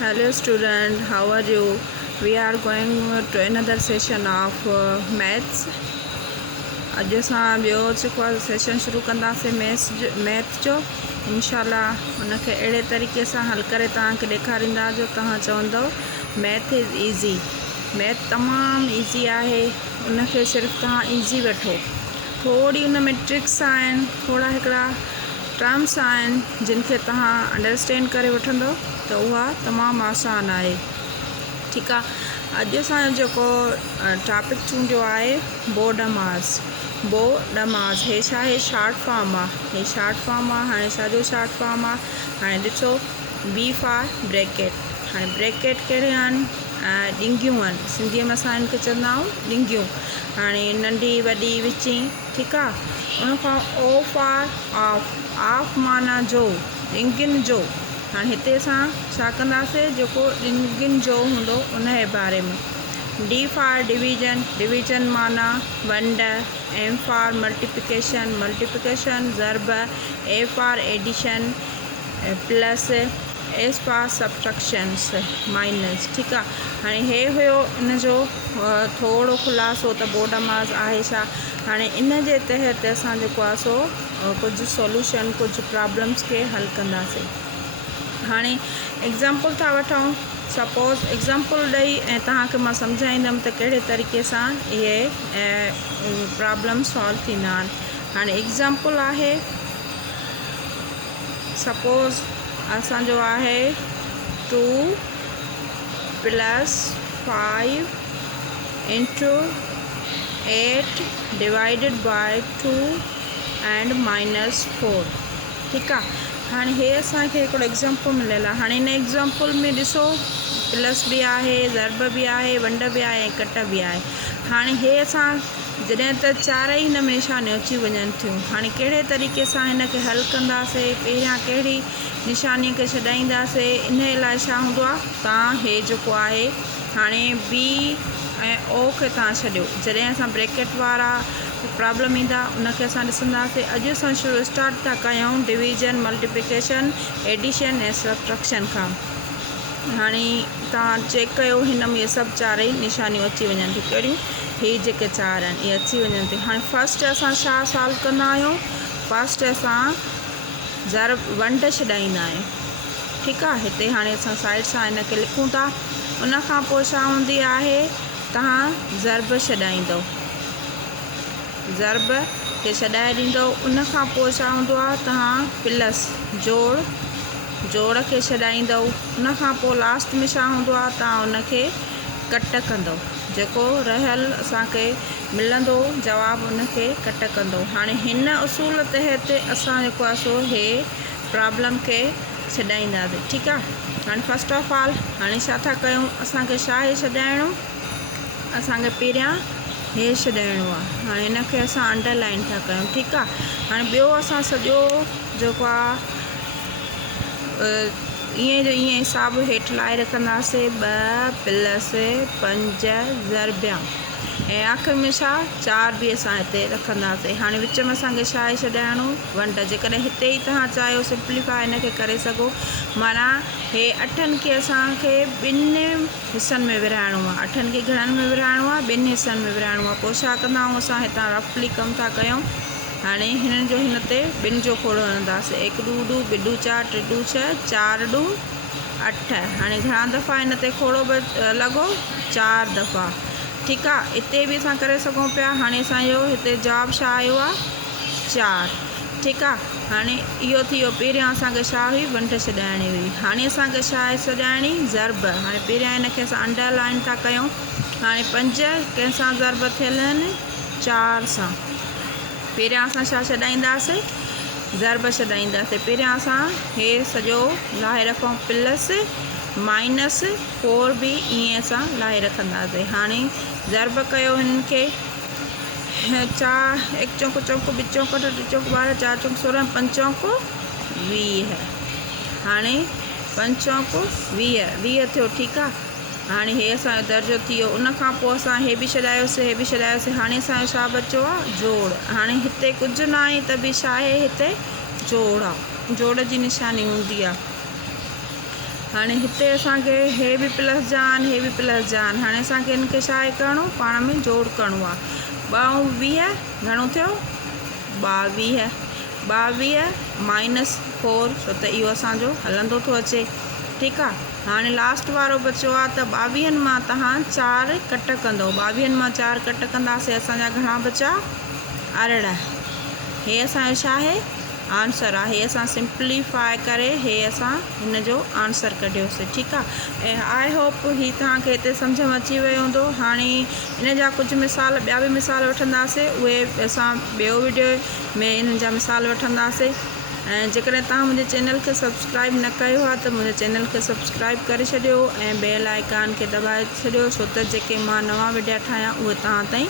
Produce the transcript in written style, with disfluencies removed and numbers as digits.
Hello student, how are you? We are going to another session of maths. अॼु असां ॿियो जेको आहे सेशन शुरू कंदासीं मैथ जो। इंशाल्लाह उनखे अहिड़े तरीक़े सां हल करे तव्हांखे ॾेखारींदा जो तव्हां चवंदव मैथ इज़ ईज़ी। मैथ तमामु ईज़ी आहे, उनखे सिर्फ़ु तव्हां ईज़ी वठो। थोरी उन में ट्रिक्स आहिनि, थोरा हिकिड़ा टर्म्स आहिनि जिन खे तव्हां अंडरस्टैंड करे वठंदव त उहा तमामु आसान आहे। ठीकु आहे, अॼु असांजो जेको टॉपिक चूंडियो आहे बोडमास। बोडमास हे छा आहे? शॉर्ट फॉर्म आहे। हे शॉर्ट फॉर्म आहे। हाणे छाजो शॉर्ट फॉर्म आहे? हाणे ॾिसो, बी फॉर ब्रैकेट। हाणे ब्रैकेट कहिड़े आहिनि? ॾिंगियूं आहिनि। सिंधीअ में असां हिनखे चवंदा आहियूं ॾिंगियूं। हाणे नंढी वॾी विची, ठीकु आहे। उनखां ओ फॉर ऑफ। ऑफ माना जो, ॾिंगियुनि जो। हाणे हिते असां छा कंदासीं? जेको ॾिंगियुनि जो हूंदो उनजे बारे में। D for division. डिवीजन माना वंड। M for multiplication. मल्टीप्लिकेशन ज़र्ब। A for addition plus. S for subtractions minus. ठीकु आहे। हाणे हे हुयो इनजो थोरो ख़ुलासो त बोडमास आहे छा। हाणे इन जे तहत असां जेको आहे सो कुझु सॉल्यूशन, कुझु प्रॉब्लम्स खे हल कंदासीं। हाणे एग्ज़ाम्पल था वठूं। सपोज़ एग्ज़ाम्पल ॾेई ऐं तव्हांखे मां सम्झाईंदमि त कहिड़े तरीक़े सां इहे प्रॉब्लम सॉल्व थींदा आहिनि। हाणे एग्ज़ाम्पल आहे, सपोज़ असांजो आहे 2 + 5 × 8 डिवाइडेड बाय 2 एंड -4। ठीकु आहे। हाणे हे असांखे हिकिड़ो एग्ज़ाम्पल मिलियल आहे। हाणे हिन एग्ज़ाम्पल में ॾिसो, प्लस बि आहे, ज़र्ब बि आहे, वंड बि आहे ऐं कट बि आहे। हाणे हे असां जॾहिं त चारई हिन में निशानियूं अची वञनि थियूं, हाणे कहिड़े तरीक़े सां हिन खे हल कंदासीं, पहिरियां कहिड़ी निशानीअ खे छॾाईंदासीं, इन लाइ छा हूंदो आहे? तव्हां हे जेको आहे, हाणे बी ऐं ओ खे तव्हां छॾियो। जॾहिं असां ब्रैकेट वारा प्रॉब्लम ईंदा उनखे असां ॾिसंदासीं। अॼु असां शुरू स्टार्ट था कयूं डिवीजन, मल्टीप्लिकेशन, एडिशन ऐं सब्ट्रैक्शन खां। हाणे तव्हां चेक कयो, हिन में इहे सभु चारई निशानियूं अची वञनि थियूं। कहिड़ियूं? हे जेके चार आहिनि इहे अची वञनि थियूं। हाणे फस्ट असां छा सॉल्व कंदा आहियूं? फस्ट असां ज़र्ब वंड छॾाईंदा आहियूं। ठीकु आहे। हिते हाणे असां साइड सां हिन खे लिखूं था। उनखां पोइ छा हूंदी आहे? तव्हां ज़र्ब छॾाईंदव, ज़र्ब खे छॾाए ॾींदव। उनखां पोइ छा हूंदो आहे? तव्हां प्लस जोड़ खे छॾाईंदव। उनखां पोइ लास्ट में छा हूंदो आहे? तव्हां उनखे कट कंदव। जेको रहियल असांखे मिलंदो जवाबु उनखे कट कंदो। हाणे हिन उसूल तहत असां जेको आहे सो हे प्रॉब्लम खे छॾाईंदासीं। ठीकु आहे। हाणे फस्ट ऑफ ऑल हाणे छा था कयूं? असांखे छा हे छॾाइणो? असांखे पहिरियां हे छॾाइणो आहे। हाणे हिनखे असां अंडरलाइन था कयूं। ठीकु आहे। हाणे ॿियो असां सॼो जेको आहे ईअं जो ईअं हिसाबु हेठि लाहे रखंदासीं। 2 + 5 ज़र्बिया ऐं आख़िर में छा? 4 बि असां हिते रखंदासीं। हाणे विच में असांखे छा आहे छॾाइणो? वंड। जेकॾहिं हिते ई तव्हां चाहियो सिंप्लीफाई हिनखे करे सघो, माना हे 8 खे असांखे ॿिनि हिसनि में विरहाइणो आहे। 8 खे घणनि में विरहाइणो आहे? 2 हिसनि में विरहाइणो आहे। पोइ छा कंदा आहियूं? असां हितां रफली कमु था कयूं। हाणे हिननि जो हिन ते 2 जो खोड़ हणंदासीं। 1 ॾूं 2 2 ॾूं 4 3 ॾूं 6 4 ॾूं 8। हाणे घणा दफ़ा हिन ते खोड़ो लॻो? 4 दफ़ा। ठीकु आहे। हिते बि असां करे सघूं पिया। हाणे असांजो हिते जवाबु छा आयो आहे? 4। ठीकु आहे। हाणे इहो थी वियो। पहिरियां असांखे छा हुई? वंड छॾाइणी हुई। हाणे असांखे छा आहे छॾाइणी? ज़र्ब। हाणे पहिरियां हिनखे असां अंडरलाइन था कयूं। हाणे 5 कंहिंसां ज़र्ब थियल आहिनि? 4 सां। पहिरियां असां छा छॾाईंदासीं? ज़र्ब छॾाईंदासीं। पहिरियां असां हे सॼो लाहे रखूं प्लस -4 बि ईअं असां लाहे रखंदासीं। हाणे ज़र्ब कयो हिन खे। 4 1 चौक चौक 2 चौक 8 3 चौक 12 4 चौक 16 5 चौक 20। हाणे 5 चौक 20 थियो। ठीकु आहे। हाणे हे असांजो दर्जो थी वियो। उनखां पोइ असां हे बि छॾायोसीं, हे बि छॾायोसीं। हाणे असांजो छा बचियो आहे? जोड़। हाणे हिते कुझु न आहे त बि छा आहे? हिते जोड़ आहे। जोड़ जी निशानी हूंदी आहे। हाणे हिते असांखे हे बि प्लस जा आहिनि, हे बि प्लस जा आहिनि। हाणे असांखे हिनखे छा आहे करिणो, पाण में जोड़ करिणो आहे। 2 × 20 घणो थियो, 22। 22 - 4, छो त इहो असांजो हलंदो थो अचे। ठीकु आहे। हाणे लास्ट वारो बचियो आहे त 22 मां तव्हां 4 कट कंदो। 22 मां 4 कट कंदासीं, असांजा घणा बचा, 18। हे असांजो छा आहे, आंसर आहे। हे असां सिंप्लीफाए करे हे असां हिन जो आंसर कढियोसीं। ठीकु आहे। ऐं आई होप ही तव्हांखे हिते सम्झ में अची वियो हूंदो। हाणे इन जा कुझु मिसाल, ॿिया बि मिसाल वठंदासीं, उहे असां ॿियो वीडियो में इन्हनि जा मिसाल वठंदासीं। ऐं जेकॾहिं तव्हां मुंहिंजे चैनल खे सब्सक्राइब न कयो आहे त मुंहिंजे चैनल खे सब्सक्राइब करे छॾियो ऐं बेल आइकान खे दॿाए छॾियो, छो त जेके मां नवां वीडियो ठाहियां उहे तव्हां ताईं